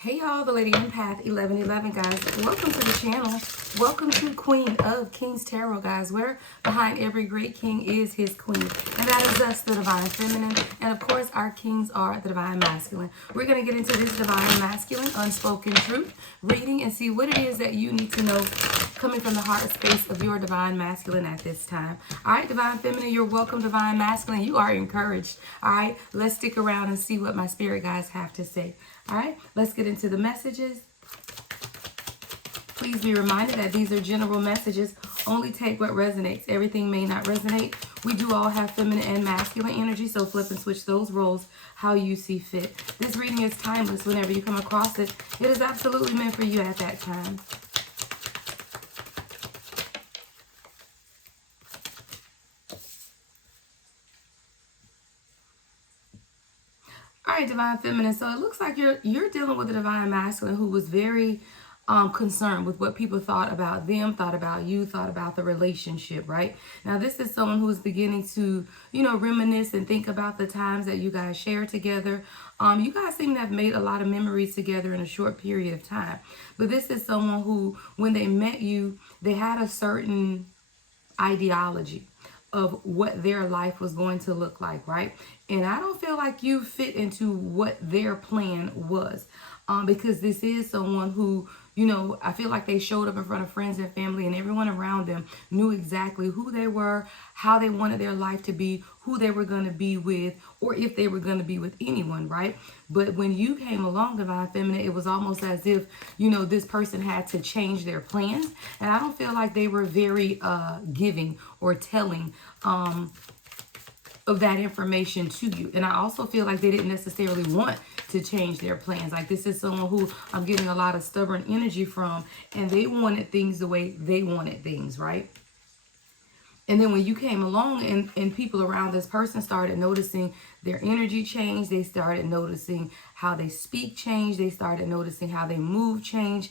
Hey y'all, the Lady Empath 1111 guys. Welcome to the channel. Welcome to Queen of Kings Tarot guys, where behind every great king is his queen. And that is us, the Divine Feminine. And of course, our kings are the Divine Masculine. We're going to get into this Divine Masculine unspoken truth reading and see what it is that you need to know coming from the heart space of your Divine Masculine at this time. All right, Divine Feminine, you're welcome. Divine Masculine, you are encouraged. All right, let's stick around and see what my spirit guides have to say. All right, let's get into the messages. Please be reminded that these are general messages. Only take what resonates. Everything may not resonate. We do all have feminine and masculine energy, so flip and switch those roles how you see fit. This reading is timeless. Whenever you come across it, it is absolutely meant for you at that time. All right, Divine Feminine. So it looks like you're dealing with a Divine Masculine who was very concerned with what people thought about them, thought about you, thought about the relationship, right? Now, this is someone who is beginning to, reminisce and think about the times that you guys shared together. You guys seem to have made a lot of memories together in a short period of time. But this is someone who, when they met you, they had a certain ideology of what their life was going to look like, right? And I don't feel like you fit into what their plan was, because this is someone who, I feel like they showed up in front of friends and family, and everyone around them knew exactly who they were, how they wanted their life to be, who they were going to be with, or if they were going to be with anyone, right? But when you came along, Divine Feminine, it was almost as if, this person had to change their plans. And I don't feel like they were very giving or telling of that information to you. And I also feel like they didn't necessarily want to change their plans. Like, this is someone who I'm getting a lot of stubborn energy from, and they wanted things the way they wanted things, right? And then when you came along and people around this person started noticing their energy change, they started noticing how they speak change, they started noticing how they move change,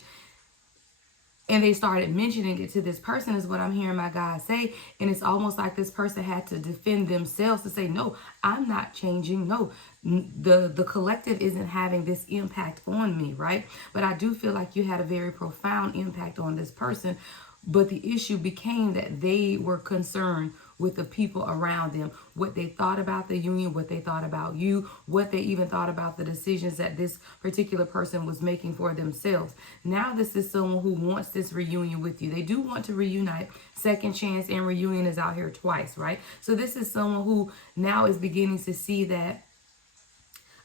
and they started mentioning it to this person, is what I'm hearing my God say. And it's almost like this person had to defend themselves to say, no, I'm not changing. No, the collective isn't having this impact on me, right? But I do feel like you had a very profound impact on this person. But the issue became that they were concerned with the people around them, what they thought about the union, what they thought about you, what they even thought about the decisions that this particular person was making for themselves. Now this is someone who wants this reunion with you. They do want to reunite. Second chance and reunion is out here twice, right? So this is someone who now is beginning to see that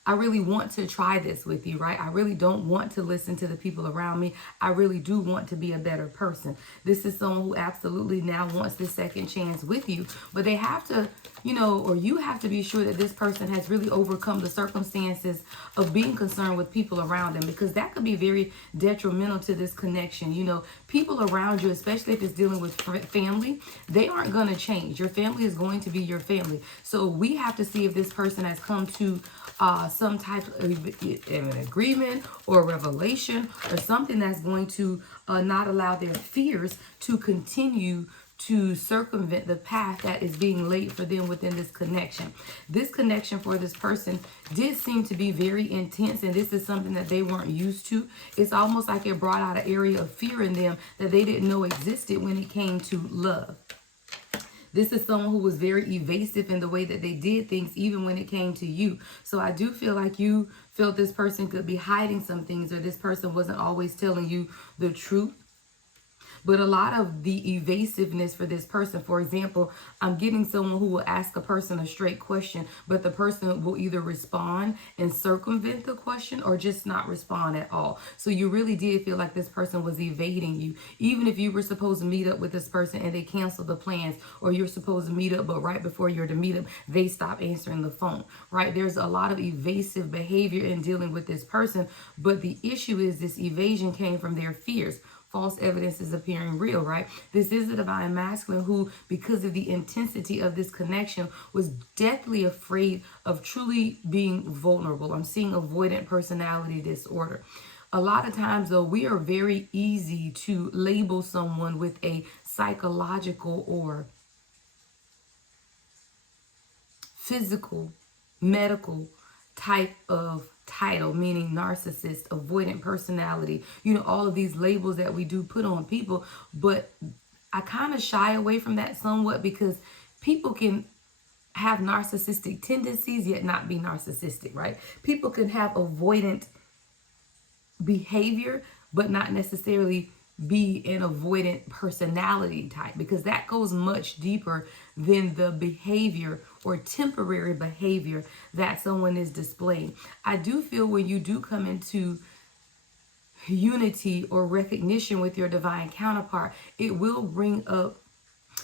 I really want to try this with you, right? I really don't want to listen to the people around me. I really do want to be a better person. This is someone who absolutely now wants this second chance with you. But they have to, or you have to be sure that this person has really overcome the circumstances of being concerned with people around them, because that could be very detrimental to this connection. People around you, especially if it's dealing with family, they aren't going to change. Your family is going to be your family. So we have to see if this person has come to some type of an agreement or revelation or something that's going to not allow their fears to continue to circumvent the path that is being laid for them within this connection. This connection for this person did seem to be very intense, and this is something that they weren't used to. It's almost like it brought out an area of fear in them that they didn't know existed when it came to love. This is someone who was very evasive in the way that they did things, even when it came to you. So I do feel like you felt this person could be hiding some things, or this person wasn't always telling you the truth. But a lot of the evasiveness for this person, for example, I'm getting someone who will ask a person a straight question, but the person will either respond and circumvent the question or just not respond at all. So you really did feel like this person was evading you. Even if you were supposed to meet up with this person and they canceled the plans, or you're supposed to meet up, but right before you're to meet up, they stop answering the phone, right? There's a lot of evasive behavior in dealing with this person, but the issue is this evasion came from their fears. False evidence is appearing real, right? This is a Divine Masculine who, because of the intensity of this connection, was deathly afraid of truly being vulnerable. I'm seeing avoidant personality disorder. A lot of times, though, we are very easy to label someone with a psychological or physical, medical type of title, meaning narcissist, avoidant personality, you know, all of these labels that we do put on people. But I kind of shy away from that somewhat, because people can have narcissistic tendencies yet not be narcissistic, right? People can have avoidant behavior but not necessarily be an avoidant personality type, because that goes much deeper than the behavior or temporary behavior that someone is displaying. I do feel when you do come into unity or recognition with your divine counterpart, it will bring up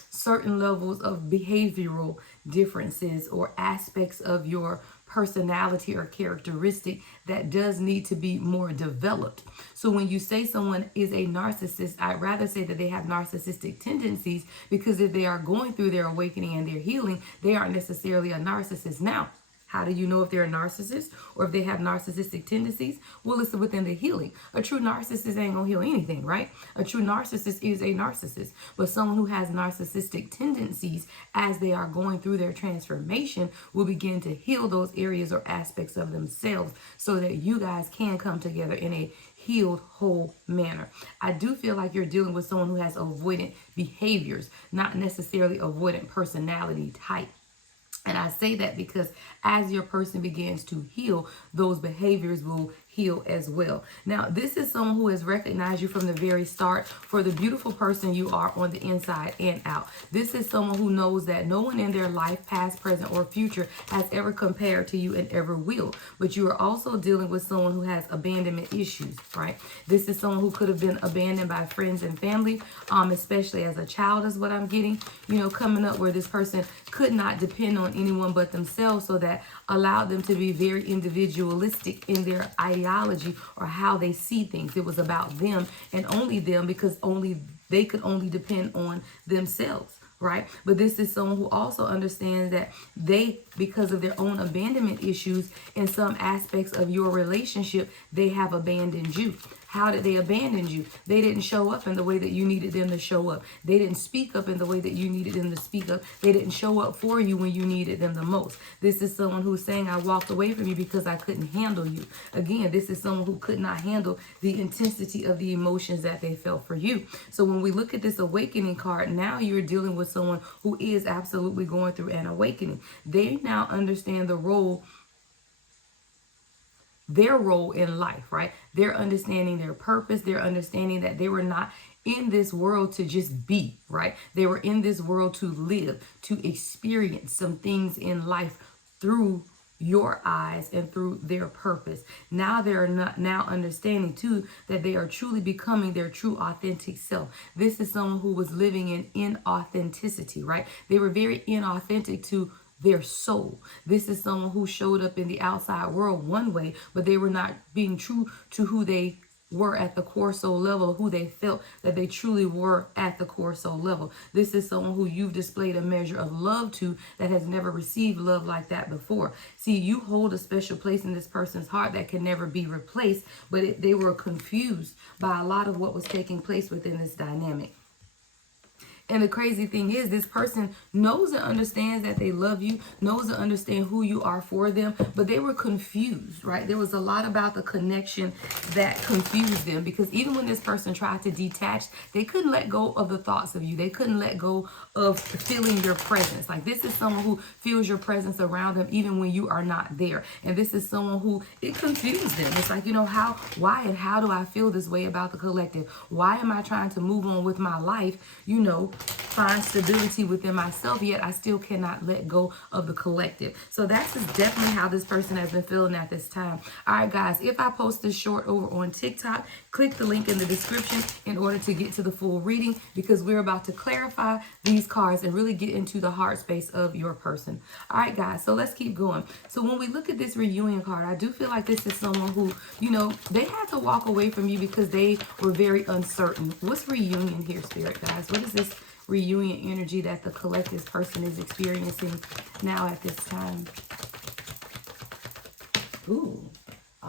certain levels of behavioral differences or aspects of your personality or characteristic that does need to be more developed. So when you say someone is a narcissist, I'd rather say that they have narcissistic tendencies, because if they are going through their awakening and their healing, they aren't necessarily a narcissist. Now, how do you know if they're a narcissist or if they have narcissistic tendencies? Well, it's within the healing. A true narcissist ain't gonna heal anything, right? A true narcissist is a narcissist. But someone who has narcissistic tendencies, as they are going through their transformation, will begin to heal those areas or aspects of themselves so that you guys can come together in a healed, whole manner. I do feel like you're dealing with someone who has avoidant behaviors, not necessarily avoidant personality type. And I say that because as your person begins to heal, those behaviors will heal as well. Now, this is someone who has recognized you from the very start for the beautiful person you are on the inside and out. This is someone who knows that no one in their life, past, present, or future, has ever compared to you and ever will. But you are also dealing with someone who has abandonment issues, right? This is someone who could have been abandoned by friends and family, especially as a child is what I'm getting, you know, coming up, where this person could not depend on anyone but themselves, so that allowed them to be very individualistic in their ideology or how they see things. It was about them and only them, because only they could only depend on themselves, right? But this is someone who also understands that they, because of their own abandonment issues in some aspects of your relationship, they have abandoned you. How did they abandon you? They didn't show up in the way that you needed them to show up. They didn't speak up in the way that you needed them to speak up. They didn't show up for you when you needed them the most. This is someone who's saying, I walked away from you because I couldn't handle you. Again, this is someone who could not handle the intensity of the emotions that they felt for you. So when we look at this awakening card, now you're dealing with someone who is absolutely going through an awakening. They now understand their role in life, right? They're understanding their purpose. They're understanding that they were not in this world to just be, right? They were in this world to live, to experience some things in life through your eyes and through their purpose. Now they're now understanding too that they are truly becoming their true authentic self. This is someone who was living in inauthenticity, right? They were very inauthentic to their soul. This is someone who showed up in the outside world one way, but they were not being true to who they were at the core soul level, who they felt that they truly were at the core soul level. This is someone who you've displayed a measure of love to that has never received love like that before. See, you hold a special place in this person's heart that can never be replaced, but they were confused by a lot of what was taking place within this dynamic. And the crazy thing is, this person knows and understands that they love you, knows and understands who you are for them, but they were confused, right? There was a lot about the connection that confused them, because even when this person tried to detach, they couldn't let go of the thoughts of you. They couldn't let go of feeling your presence. Like, this is someone who feels your presence around them even when you are not there. And this is someone who, it confused them. It's like, you know, why and how do I feel this way about the collective? Why am I trying to move on with my life, you know, find stability within myself, yet I still cannot let go of the collective? So that's just definitely how this person has been feeling at this time. All right, guys, if I post this short over on TikTok, click the link in the description in order to get to the full reading, because we're about to clarify these cards and really get into the heart space of your person. All right, guys, so let's keep going. So when we look at this reunion card, I do feel like this is someone who, you know, they had to walk away from you because they were very uncertain. What's reunion here, Spirit guys? What is this reunion energy that the collective person is experiencing now at this time? Ooh,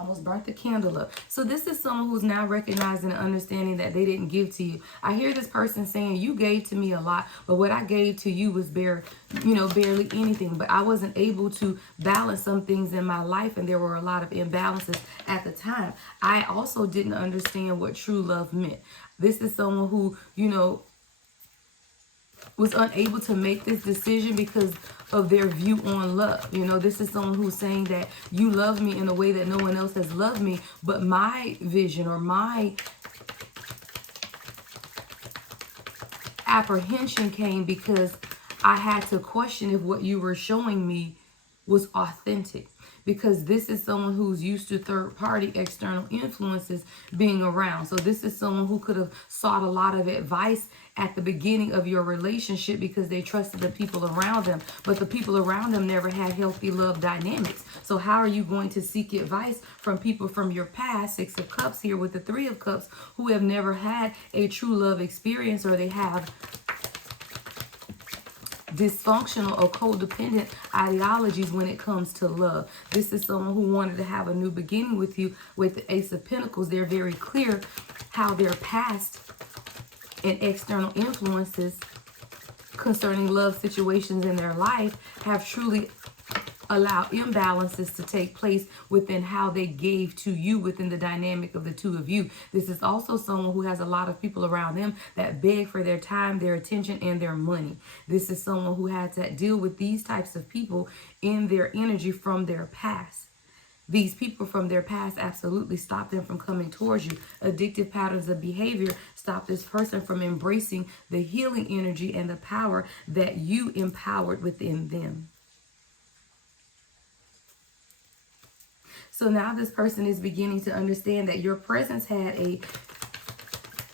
Almost burnt the candle up. So this is someone who's now recognizing and understanding that they didn't give to you. I hear this person saying, you gave to me a lot, but what I gave to you was barely anything. But I wasn't able to balance some things in my life, and there were a lot of imbalances at the time. I also didn't understand what true love meant. This is someone who, was unable to make this decision because of their view on love. This is someone who's saying that you love me in a way that no one else has loved me, but my vision or my apprehension came because I had to question if what you were showing me was authentic. Because this is someone who's used to third-party external influences being around. So this is someone who could have sought a lot of advice at the beginning of your relationship because they trusted the people around them. But the people around them never had healthy love dynamics. So how are you going to seek advice from people from your past, Six of Cups here with the Three of Cups, who have never had a true love experience, or they have dysfunctional or codependent ideologies when it comes to love? This is someone who wanted to have a new beginning with you with the Ace of Pentacles. They're very clear how their past and external influences concerning love situations in their life have truly allow imbalances to take place within how they gave to you within the dynamic of the two of you. This is also someone who has a lot of people around them that beg for their time, their attention, and their money. This is someone who had to deal with these types of people in their energy from their past. These people from their past absolutely stop them from coming towards you. Addictive patterns of behavior stop this person from embracing the healing energy and the power that you empowered within them. So now this person is beginning to understand that your presence had a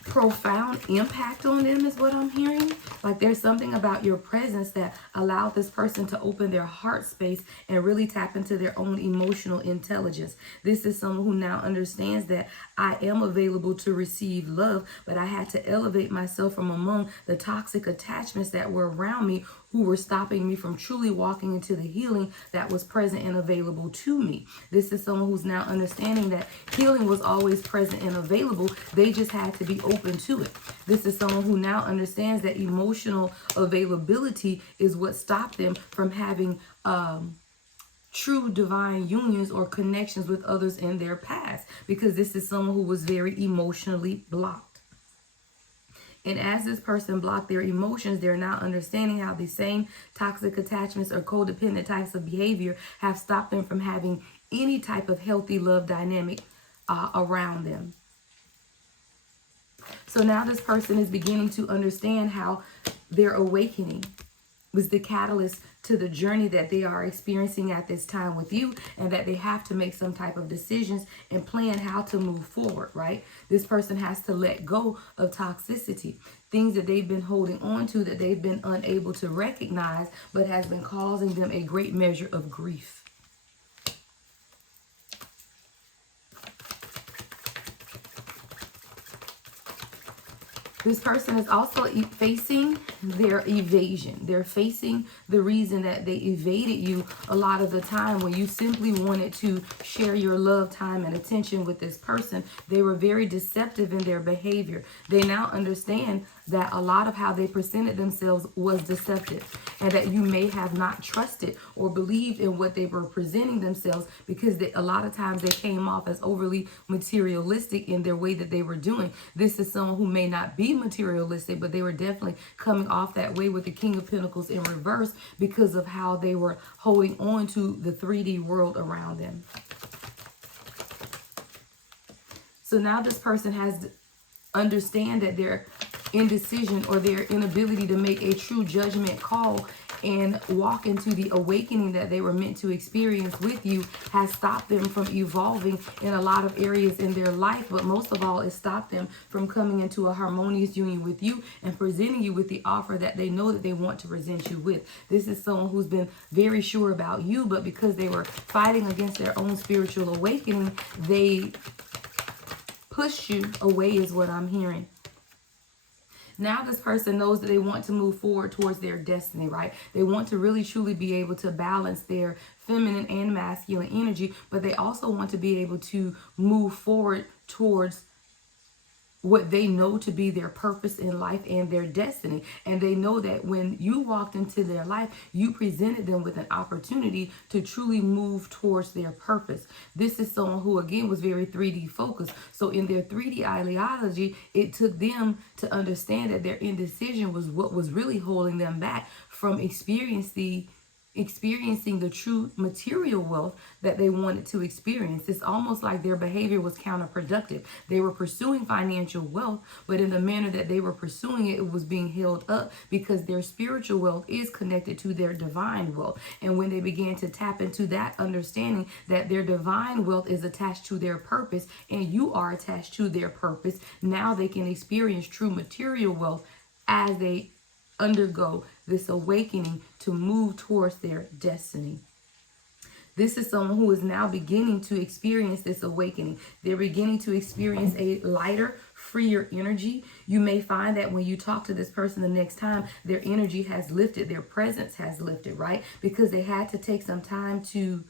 profound impact on them, is what I'm hearing. Like there's something about your presence that allowed this person to open their heart space and really tap into their own emotional intelligence. This is someone who now understands that I am available to receive love, but I had to elevate myself from among the toxic attachments that were around me, who were stopping me from truly walking into the healing that was present and available to me. This is someone who's now understanding that healing was always present and available. They just had to be open to it. This is someone who now understands that emotional availability is what stopped them from having true divine unions or connections with others in their past, because this is someone who was very emotionally blocked. And as this person blocked their emotions, they're now understanding how the same toxic attachments or codependent types of behavior have stopped them from having any type of healthy love dynamic around them. So now this person is beginning to understand how their awakening was the catalyst to the journey that they are experiencing at this time with you, and that they have to make some type of decisions and plan how to move forward, right? This person has to let go of toxicity, things that they've been holding on to that they've been unable to recognize, but has been causing them a great measure of grief. This person is also facing their evasion. They're facing the reason that they evaded you a lot of the time when you simply wanted to share your love, time, and attention with this person. They were very deceptive in their behavior. They now understand that a lot of how they presented themselves was deceptive, and that you may have not trusted or believed in what they were presenting themselves, because a lot of times they came off as overly materialistic in their way that they were doing. This is someone who may not be materialistic, but they were definitely coming off that way with the King of Pentacles in reverse because of how they were holding on to the 3D world around them. So now this person has to understand that their indecision or their inability to make a true judgment call and walk into the awakening that they were meant to experience with you has stopped them from evolving in a lot of areas in their life. But most of all, it stopped them from coming into a harmonious union with you and presenting you with the offer that they know that they want to present you with. This is someone who's been very sure about you, but because they were fighting against their own spiritual awakening, they pushed you away, is what I'm hearing. Now this person knows that they want to move forward towards their destiny, right? They want to really truly be able to balance their feminine and masculine energy, but they also want to be able to move forward towards what they know to be their purpose in life and their destiny. And they know that when you walked into their life, you presented them with an opportunity to truly move towards their purpose. This is someone who, again, was very 3D focused. So in their 3D ideology, it took them to understand that their indecision was what was really holding them back from experiencing the true material wealth that they wanted to experience. It's almost like their behavior was counterproductive. They were pursuing financial wealth, but in the manner that they were pursuing it, it was being held up because their spiritual wealth is connected to their divine wealth. And when they began to tap into that understanding that their divine wealth is attached to their purpose and you are attached to their purpose, now they can experience true material wealth as they undergo this awakening to move towards their destiny. This is someone who is now beginning to experience this awakening. They're beginning to experience a lighter, freer energy. You may find that when you talk to this person the next time, their energy has lifted, their presence has lifted, right? Because they had to take some time to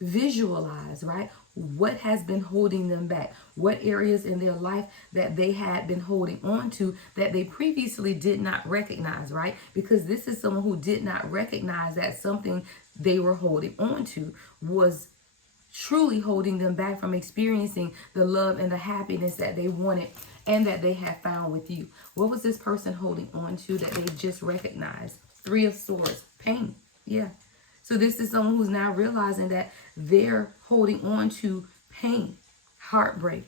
visualize, right? What has been holding them back? What areas in their life that they had been holding on to that they previously did not recognize, right? Because this is someone who did not recognize that something they were holding on to was truly holding them back from experiencing the love and the happiness that they wanted and that they had found with you. What was this person holding on to that they just recognized? 3 of Swords, pain. Yeah. So this is someone who's now realizing that they're holding on to pain, heartbreak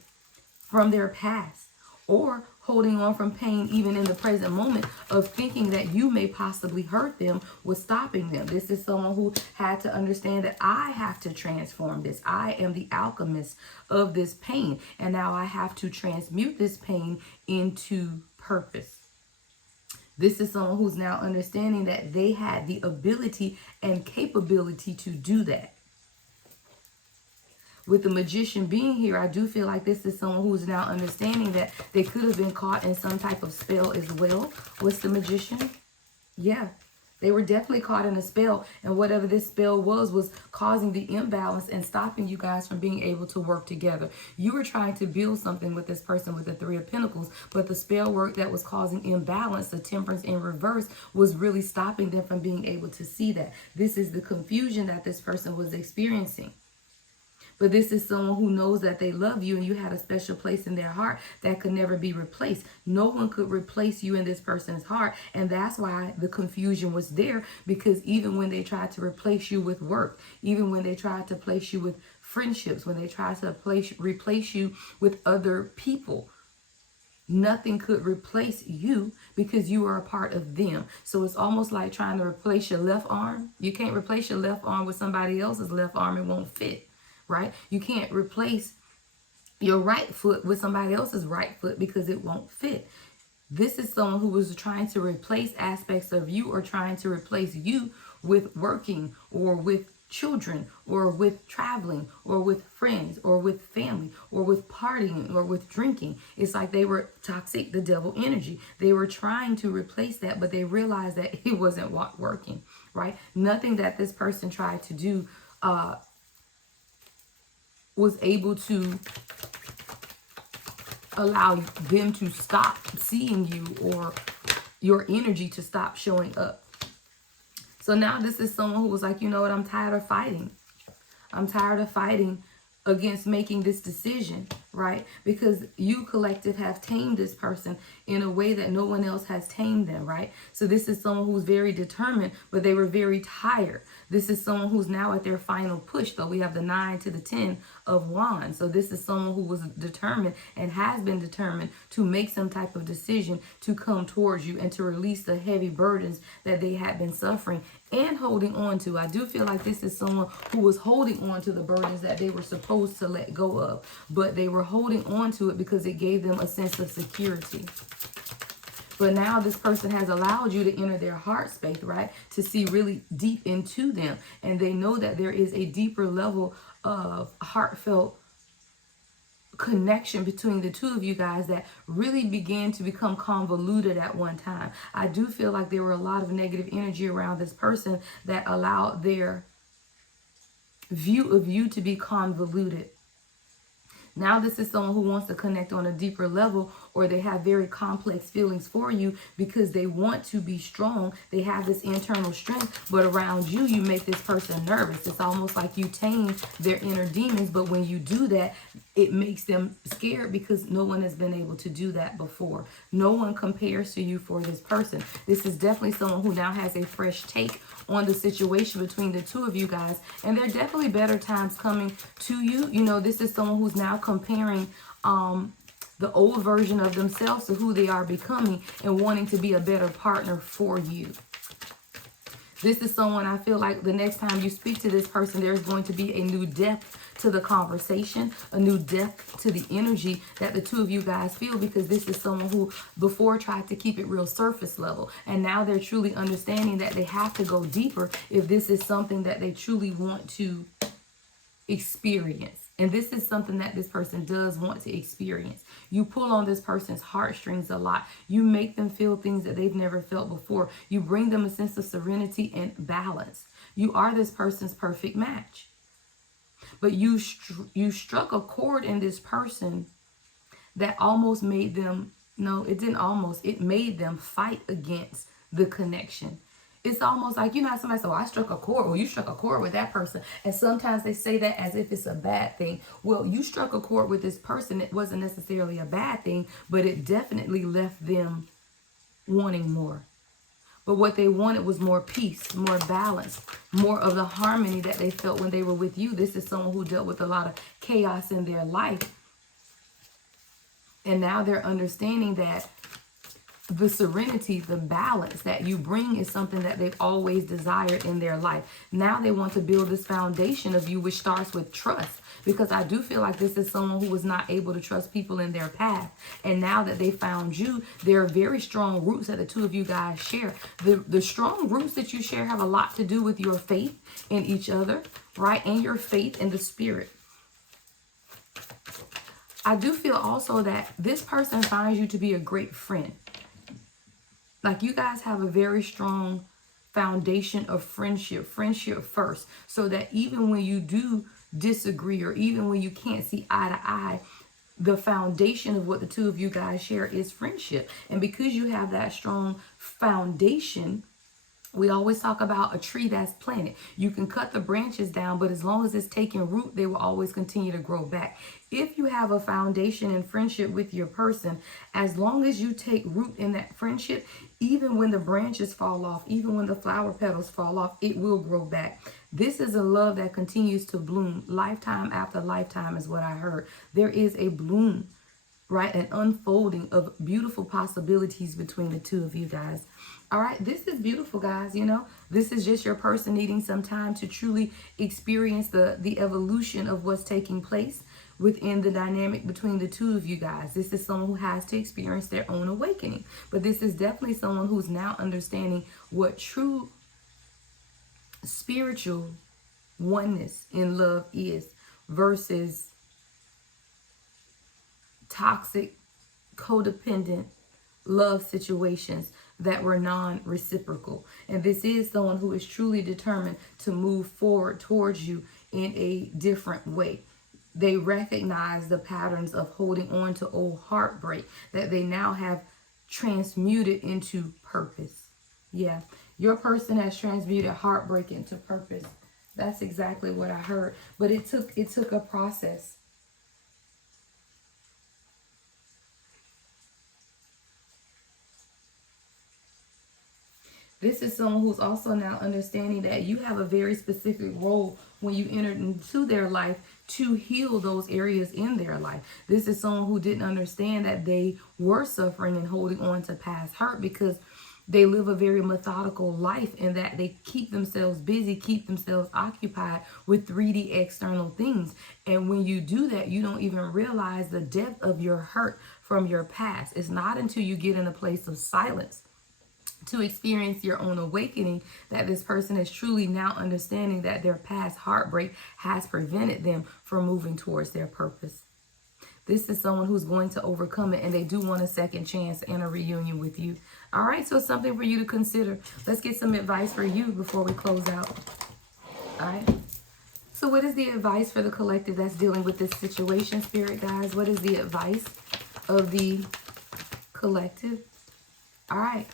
from their past, or holding on from pain even in the present moment of thinking that you may possibly hurt them was stopping them. This is someone who had to understand that I have to transform this. I am the alchemist of this pain, and now I have to transmute this pain into purpose. This is someone who's now understanding that they had the ability and capability to do that. With the Magician being here, I do feel like this is someone who's now understanding that they could have been caught in some type of spell as well. What's the Magician? Yeah, they were definitely caught in a spell. And whatever this spell was causing the imbalance and stopping you guys from being able to work together. You were trying to build something with this person with the 3 of Pentacles, but the spell work that was causing imbalance, the Temperance in reverse, was really stopping them from being able to see that. This is the confusion that this person was experiencing. But this is someone who knows that they love you and you had a special place in their heart that could never be replaced. No one could replace you in this person's heart. And that's why the confusion was there, because even when they tried to replace you with work, even when they tried to place you with friendships, when they tried to replace you with other people, nothing could replace you because you are a part of them. So it's almost like trying to replace your left arm. You can't replace your left arm with somebody else's left arm. It won't fit. Right? You can't replace your right foot with somebody else's right foot because it won't fit. This is someone who was trying to replace aspects of you, or trying to replace you with working, or with children, or with traveling, or with friends, or with family, or with partying, or with drinking. It's like they were toxic, the devil energy. They were trying to replace that, but they realized that it wasn't working, right? Nothing that this person tried to do was able to allow them to stop seeing you, or your energy to stop showing up. So now this is someone who was like, you know what, I'm tired of fighting. I'm tired of fighting against making this decision, right? Because you, collective, have tamed this person in a way that no one else has tamed them, right? So this is someone who's very determined, but they were very tired. This is someone who's now at their final push, though. We have the 9 to the 10 of Wands. So this is someone who was determined and has been determined to make some type of decision to come towards you and to release the heavy burdens that they had been suffering and holding on to. I do feel like this is someone who was holding on to the burdens that they were supposed to let go of, but they were holding on to it because it gave them a sense of security. But now this person has allowed you to enter their heart space, right? To see really deep into them. And they know that there is a deeper level of heartfelt connection between the two of you guys that really began to become convoluted at one time. I do feel like there were a lot of negative energy around this person that allowed their view of you to be convoluted. Now this is someone who wants to connect on a deeper level, or they have very complex feelings for you because they want to be strong. They have this internal strength, but around you, you make this person nervous. It's almost like you tame their inner demons, but when you do that, it makes them scared because no one has been able to do that before. No one compares to you for this person. This is definitely someone who now has a fresh take on the situation between the two of you guys, and there are definitely better times coming to you. You know, this is someone who's now comparing the old version of themselves to who they are becoming and wanting to be a better partner for you. This is someone, I feel like the next time you speak to this person, there's going to be a new depth to the conversation, a new depth to the energy that the two of you guys feel, because this is someone who before tried to keep it real surface level, and now they're truly understanding that they have to go deeper if this is something that they truly want to experience. And this is something that this person does want to experience. You pull on this person's heartstrings a lot. You make them feel things that they've never felt before. You bring them a sense of serenity and balance. You are this person's perfect match. But you struck a chord in this person that almost made them, no, it didn't almost, it made them fight against the connection. It's almost like, you know, somebody said, well, I struck a chord. Well, you struck a chord with that person. And sometimes they say that as if it's a bad thing. Well, you struck a chord with this person. It wasn't necessarily a bad thing, but it definitely left them wanting more. But what they wanted was more peace, more balance, more of the harmony that they felt when they were with you. This is someone who dealt with a lot of chaos in their life. And now they're understanding that the serenity, the balance that you bring is something that they've always desired in their life. Now they want to build this foundation of you, which starts with trust. Because I do feel like this is someone who was not able to trust people in their path. And now that they found you, there are very strong roots that the two of you guys share. The strong roots that you share have a lot to do with your faith in each other, right? And your faith in the spirit. I do feel also that this person finds you to be a great friend. Like you guys have a very strong foundation of friendship first, so that even when you do disagree or even when you can't see eye to eye, the foundation of what the two of you guys share is friendship. And because you have that strong foundation, we always talk about a tree that's planted. You can cut the branches down, but as long as it's taking root, they will always continue to grow back. If you have a foundation in friendship with your person, as long as you take root in that friendship, even when the branches fall off, even when the flower petals fall off, it will grow back. This is a love that continues to bloom lifetime after lifetime is what I heard. There is a bloom, right? An unfolding of beautiful possibilities between the two of you guys. All right, this is beautiful, guys. You know, this is just your person needing some time to truly experience the evolution of what's taking place within the dynamic between the two of you guys. This is someone who has to experience their own awakening. But this is definitely someone who's now understanding what true spiritual oneness in love is versus toxic, codependent love situations that were non-reciprocal. And this is someone who is truly determined to move forward towards you in a different way. They recognize the patterns of holding on to old heartbreak that they now have transmuted into purpose. Yeah, your person has transmuted heartbreak into purpose. That's exactly what I heard. But it took a process. This is someone who's also now understanding that you have a very specific role when you entered into their life to heal those areas in their life. This is someone who didn't understand that they were suffering and holding on to past hurt because they live a very methodical life and that they keep themselves busy, keep themselves occupied with 3D external things. And when you do that, you don't even realize the depth of your hurt from your past. It's not until you get in a place of silence to experience your own awakening that this person is truly now understanding that their past heartbreak has prevented them from moving towards their purpose. This is someone who's going to overcome it, and they do want a second chance and a reunion with you. All right, so it's something for you to consider. Let's get some advice for you before we close out. All right. So what is the advice for the collective that's dealing with this situation, Spirit guys? What is the advice of the collective? All right.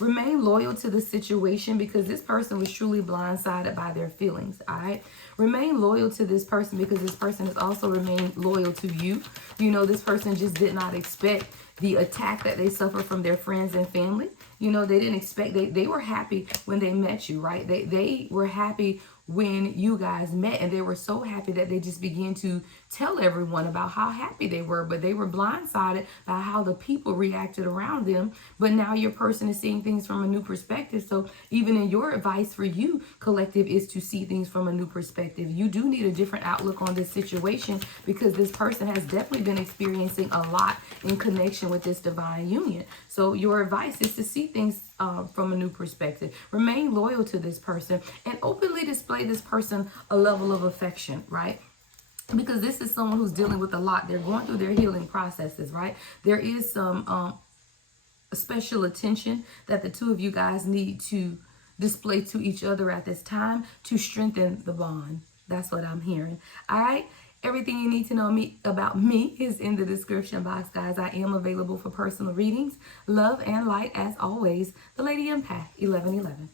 Remain loyal to the situation because this person was truly blindsided by their feelings, all right? Remain loyal to this person because this person has also remained loyal to you. You know, this person just did not expect the attack that they suffered from their friends and family. You know, they didn't expect, they were happy when they met you, right? They were happy when you guys met, and they were so happy that they just began to tell everyone about how happy they were, but they were blindsided by how the people reacted around them. But now your person is seeing things from a new perspective. So even in your advice for you, collective, is to see things from a new perspective. You do need a different outlook on this situation because this person has definitely been experiencing a lot in connection with this divine union. So your advice is to see things from a new perspective. Remain loyal to this person and openly display this person a level of affection, right? Because this is someone who's dealing with a lot. They're going through their healing processes, right? There is some special attention that the two of you guys need to display to each other at this time to strengthen the bond. That's what I'm hearing. All right. Everything you need to know about me is in the description box, guys. I am available for personal readings. Love and light as always. The Lady Empath 1111.